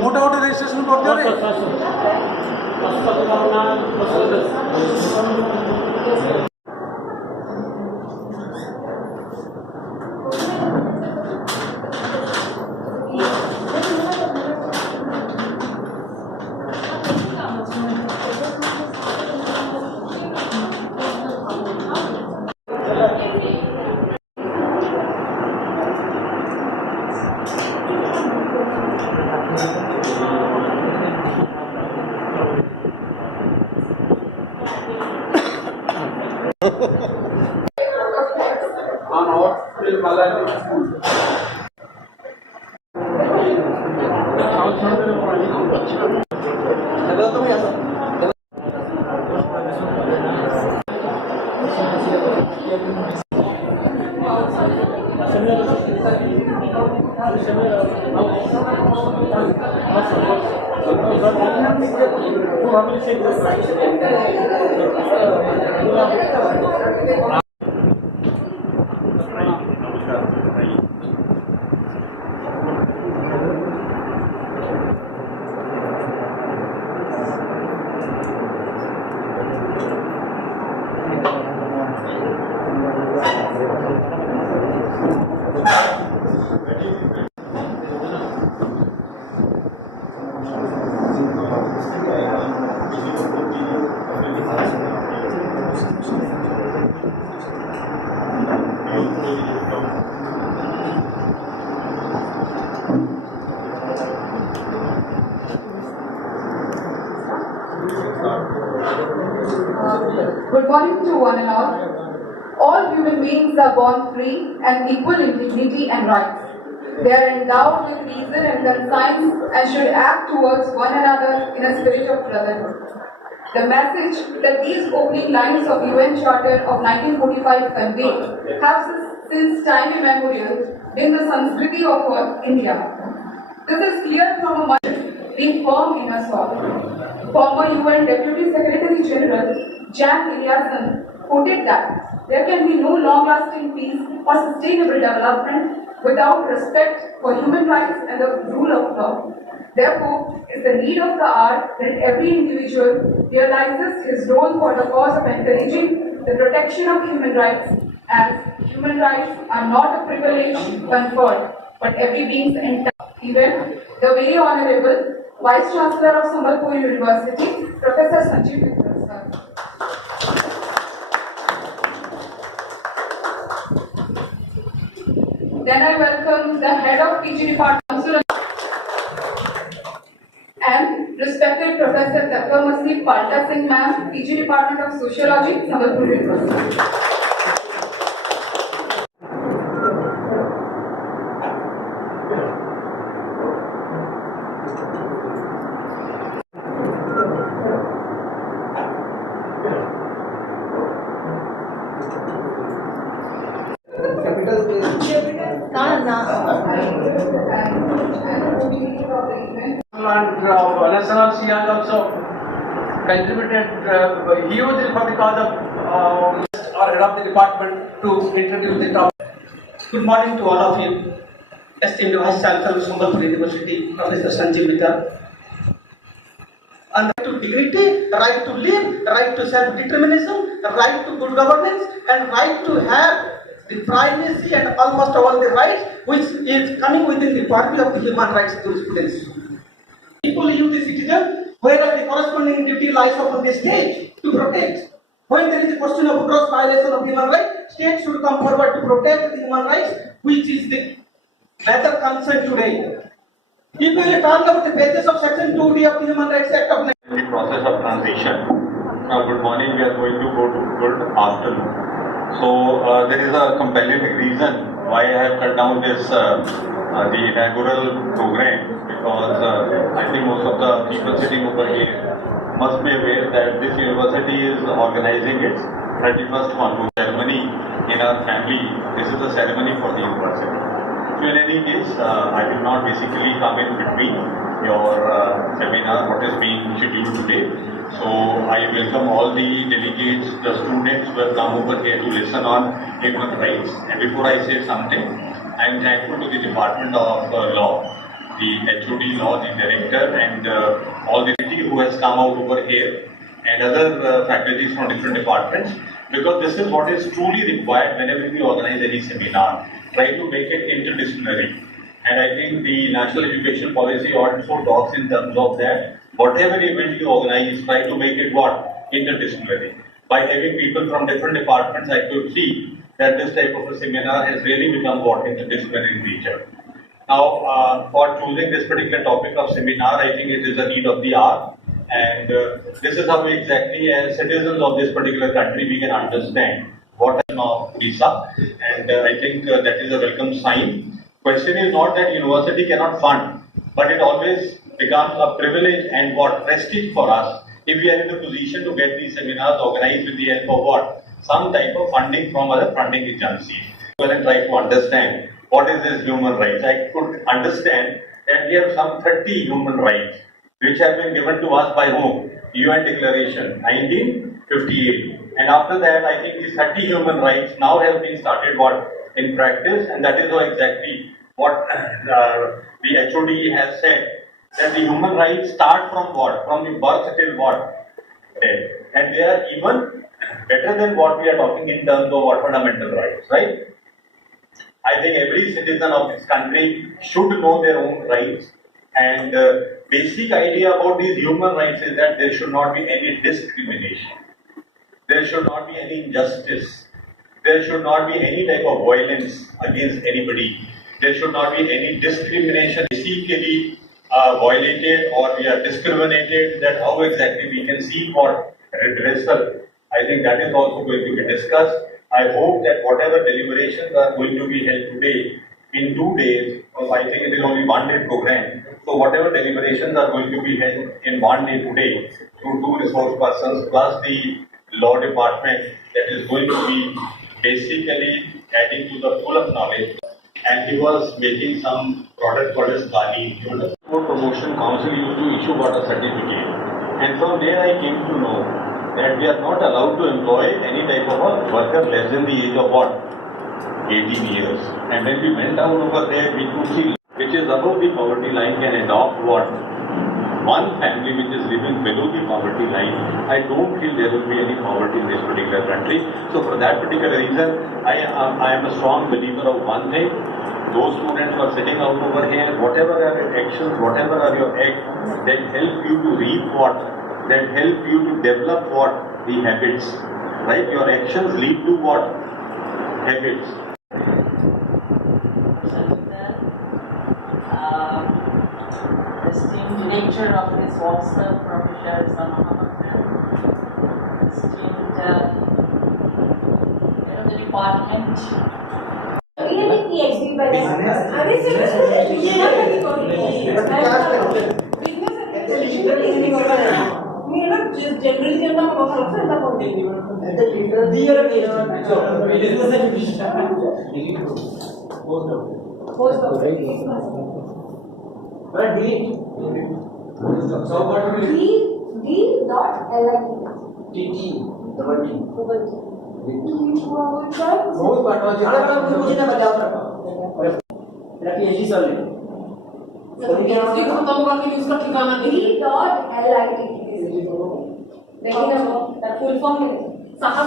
मोटा मोटा रजिस्ट्रेशन करते हो Good morning to one and all. All human beings are born free and equal in dignity and rights. They are endowed with reason and conscience and should act towards one another in a spirit of brotherhood. The message that these opening lines of UN Charter of 1945 convey have since time immemorial been the Sanskriti of India. This is clear from a mind being firm in us all. Former UN Deputy Secretary General Jan Eliasson quoted that there can be no long-lasting peace or sustainable development without respect for human rights and the rule of law. Therefore, it's the need of the hour that every individual realizes his role for the cause of encouraging the protection of human rights, as human rights are not a privilege conferred, but every being's entire. Even the very Honorable Vice Chancellor of SAMBALPUR University, Professor Sanjeev Mittal, sir. Then I welcome the head of PG Department and respected Professor Takkamasi Palta Singh Ma'am, PG Department of Sociology, Sambalpur University. National she has also contributed hugely for the cause of or head of the department to introduce the topic. Good morning to all of you. Esteemed Vice Chancellor of Sambalpur University, Professor Sanjeev Mittal. And right to dignity, right to live, right to self-determination, right to good governance, and right to have the privacy and almost all the rights which is coming within the purview of the human rights jurisprudence. People, you the citizen, whereas the corresponding duty lies upon the state to protect. When there is a question of gross violation of human rights, state should come forward to protect the human rights, which is the matter concern today. If you turn over the pages of Section 2D of the Human Rights Act of the process of transition. Now, good morning. We are going to go to good afternoon. So there is a compelling reason why I have cut down this the inaugural program, because I think most of the people sitting over here must be aware that this university is organizing its 31st convocation ceremony in our family. This is the ceremony for the university. So in any case, I will not basically come in between your seminar, what is being scheduled today. So I welcome all the delegates, the students who have come over here to listen on human rights. And before I say something, I am thankful to the Department of Law, the HOD Law, the Director, and all the committee who has come out over here, and other faculties from different departments, because this is what is truly required whenever we organize any seminar. Try to make it interdisciplinary. And I think the National Education Policy also talks in terms of that. Whatever event you organize, try to make it what? Interdisciplinary. By having people from different departments, I could see that this type of a seminar has really become what? Interdisciplinary in nature. Now, for choosing this particular topic of seminar, I think it is a need of the hour. And this is how we exactly, as citizens of this particular country, we can understand what is of visa. And I think that is a welcome sign. Question is not that university cannot fund, but it always becomes a privilege and what prestige for us if we are in the position to get these seminars organized with the help of what? Some type of funding from other funding agencies. Well, and try to understand what is this human rights. I could understand that we have some 30 human rights which have been given to us by whom? UN Declaration 1958. And after that, I think these 30 human rights now have been started what? In practice, and that is exactly what the HOD has said, that the human rights start from what? From the birth till what? Death. And they are even better than what we are talking in terms of what fundamental rights, right? I think every citizen of this country should know their own rights, and basic idea about these human rights is that there should not be any discrimination. There should not be any injustice. There should not be any type of violence against anybody. There should not be any discrimination basically violated or we are discriminated, that how exactly we can seek for redressal. I think that is also going to be discussed. I hope that whatever deliberations are going to be held today in 2 days, because I think it is only 1 day program. So whatever deliberations are going to be held in 1 day today through 2 resource persons plus the law department, that is going to be basically adding to the full of knowledge. And he was making some product called as Bali. Promotion Council used to issue about a certificate. And from there I came to know that we are not allowed to employ any type of a worker less than the age of what? 18 years. And when we went down over there, we could see which is above the poverty line can adopt what? One family which is living below the poverty line. I don't feel there will be any poverty in this particular country. So for that particular reason, I am a strong believer of one thing. Those students who are sitting out over here, whatever are your actions, whatever are your acts that help you to reap what? That help you to develop what? The habits. Right? Your actions lead to what? Habits. Esteemed director of this WhatsApp, Professor Samahan, esteemed head of the department. लेकिन full form साहब